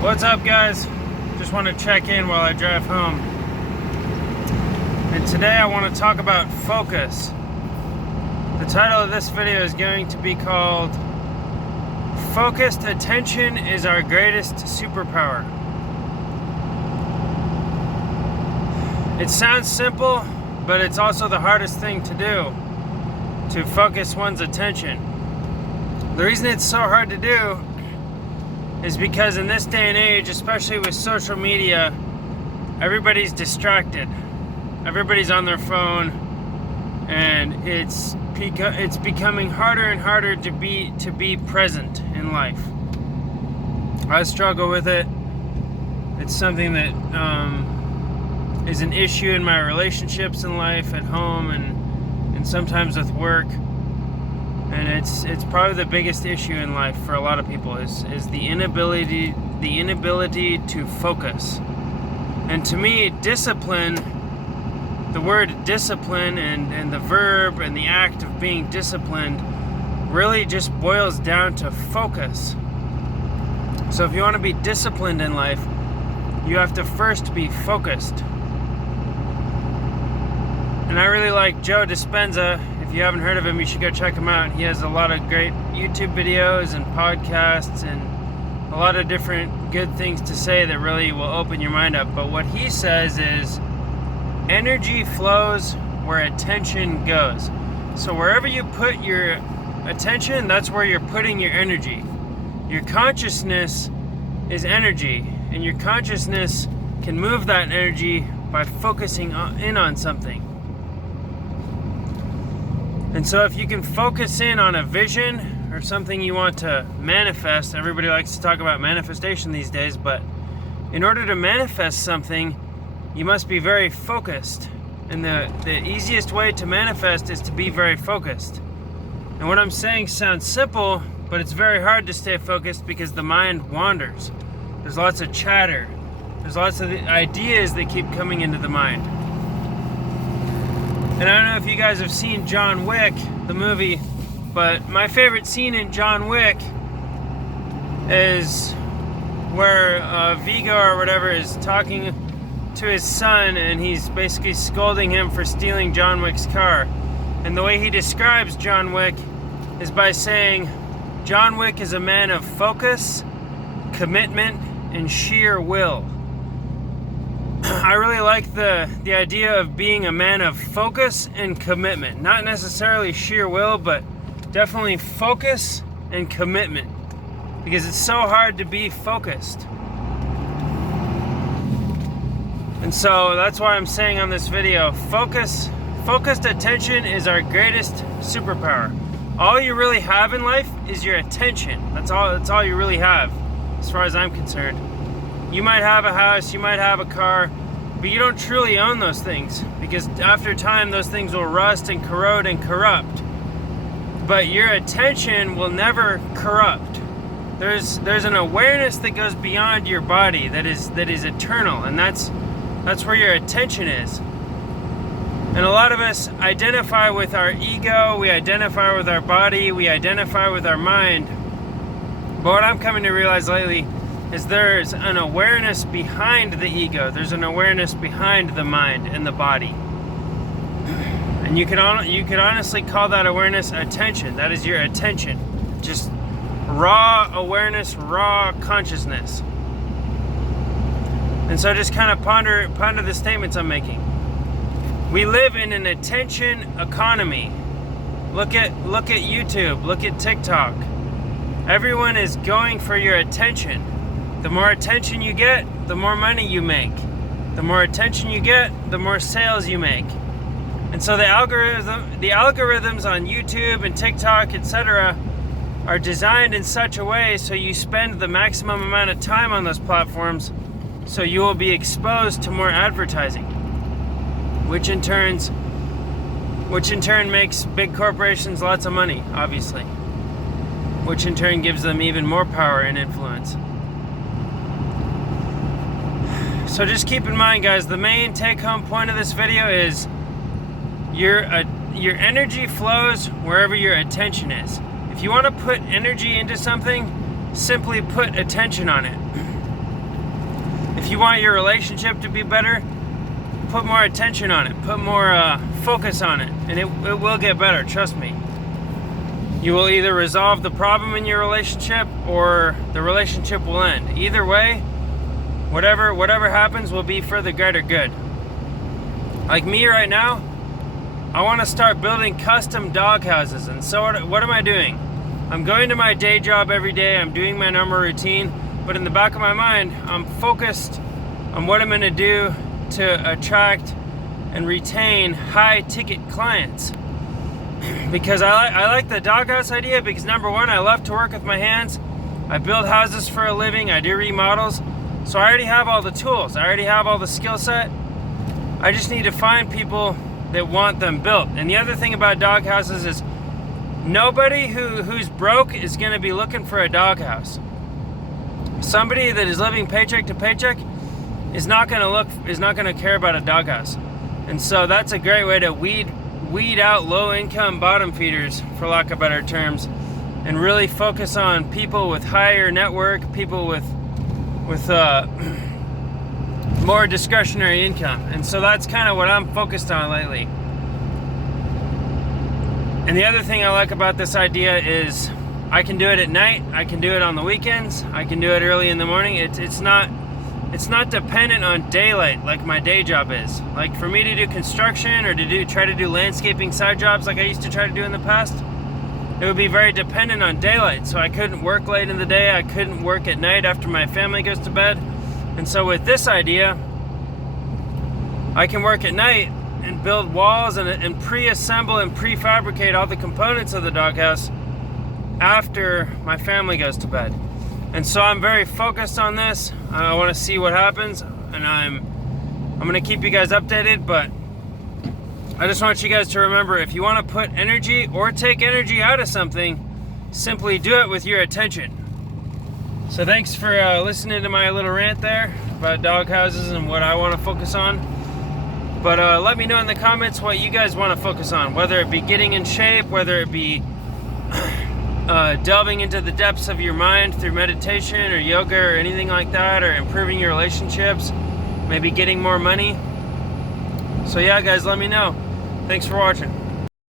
What's up, guys? Just want to check in while I drive home. And today I want to talk about focus. The title of this video is going to be called Focused Attention is Our Greatest Superpower. It sounds simple, but it's also the hardest thing to do, to focus one's attention. The reason it's so hard to do is because in this day and age, especially with social media, everybody's distracted. Everybody's on their phone, and it's becoming harder and harder to be present in life. I struggle with it. It's something that is an issue in my relationships in life, at home, and sometimes with work. And it's probably the biggest issue in life for a lot of people is the inability to focus. And to me, discipline, the word discipline and the verb and the act of being disciplined really just boils down to focus. So if you want to be disciplined in life, you have to first be focused. And I really like Joe Dispenza. If you haven't heard of him, you should go check him out. He has a lot of great YouTube videos and podcasts and a lot of different good things to say that really will open your mind up. But what he says is, energy flows where attention goes. So wherever you put your attention, that's where you're putting your energy. Your consciousness is energy, and your consciousness can move that energy by focusing in on something. And so if you can focus in on a vision or something you want to manifest, everybody likes to talk about manifestation these days, but in order to manifest something, you must be very focused. And the easiest way to manifest is to be very focused. And what I'm saying sounds simple, but it's very hard to stay focused because the mind wanders. There's lots of chatter. There's lots of ideas that keep coming into the mind. And I don't know if you guys have seen John Wick, the movie, but my favorite scene in John Wick is where Vigo or whatever is talking to his son, and he's basically scolding him for stealing John Wick's car. And the way he describes John Wick is by saying, John Wick is a man of focus, commitment, and sheer will. I really like the idea of being a man of focus and commitment. Not necessarily sheer will, but definitely focus and commitment. Because it's so hard to be focused. And so that's why I'm saying on this video, focused attention is our greatest superpower. All you really have in life is your attention. That's all you really have, as far as I'm concerned. You might have a house, you might have a car, but you don't truly own those things, because after time those things will rust and corrode and corrupt. But your attention will never corrupt. There's an awareness that goes beyond your body that is eternal, and that's where your attention is. And a lot of us identify with our ego, we identify with our body, we identify with our mind. But what I'm coming to realize lately is there's an awareness behind the ego. There's an awareness behind the mind and the body. And you could honestly call that awareness attention. That is your attention. Just raw awareness, raw consciousness. And so just kind of ponder the statements I'm making. We live in an attention economy. Look at YouTube, look at TikTok. Everyone is going for your attention. The more attention you get, the more money you make. The more attention you get, the more sales you make. And so the algorithms on YouTube and TikTok, etc., are designed in such a way so you spend the maximum amount of time on those platforms, so you will be exposed to more advertising, which in turn makes big corporations lots of money, obviously, which in turn gives them even more power and influence. So just keep in mind, guys, the main take-home point of this video is your energy flows wherever your attention is. If you want to put energy into something, simply put attention on it. If you want your relationship to be better, put more attention on it, put more focus on it, and it will get better, trust me. You will either resolve the problem in your relationship or the relationship will end. Either way, whatever happens will be for the greater good. Like me right now, I want to start building custom dog houses. And so what am I doing? I'm going to my day job every day, I'm doing my normal routine, but in the back of my mind, I'm focused on what I'm going to do to attract and retain high ticket clients. Because I like the doghouse idea because number one, I love to work with my hands. I build houses for a living, I do remodels. So I already have all the tools, I already have all the skill set. I just need to find people that want them built. And the other thing about doghouses is nobody who's broke is going to be looking for a doghouse. Somebody that is living paycheck to paycheck is not going to care about a doghouse. And so that's a great way to weed out low income bottom feeders, for lack of better terms, and really focus on people with higher network, people with more discretionary income. And so that's kind of what I'm focused on lately. And the other thing I like about this idea is I can do it at night, I can do it on the weekends, I can do it early in the morning. It's not dependent on daylight like my day job is. Like for me to do construction or to try to do landscaping side jobs like I used to try to do in the past, it would be very dependent on daylight. So I couldn't work late in the day, I couldn't work at night after my family goes to bed. And so with this idea, I can work at night and build walls and pre-assemble and prefabricate all the components of the doghouse after my family goes to bed. And so I'm very focused on this. I want to see what happens, and I'm going to keep you guys updated, but I just want you guys to remember, if you want to put energy or take energy out of something, simply do it with your attention. So thanks for listening to my little rant there about doghouses and what I want to focus on. But let me know in the comments what you guys want to focus on, whether it be getting in shape, whether it be delving into the depths of your mind through meditation or yoga or anything like that, or improving your relationships, maybe getting more money. So yeah, guys, let me know. Thanks for watching.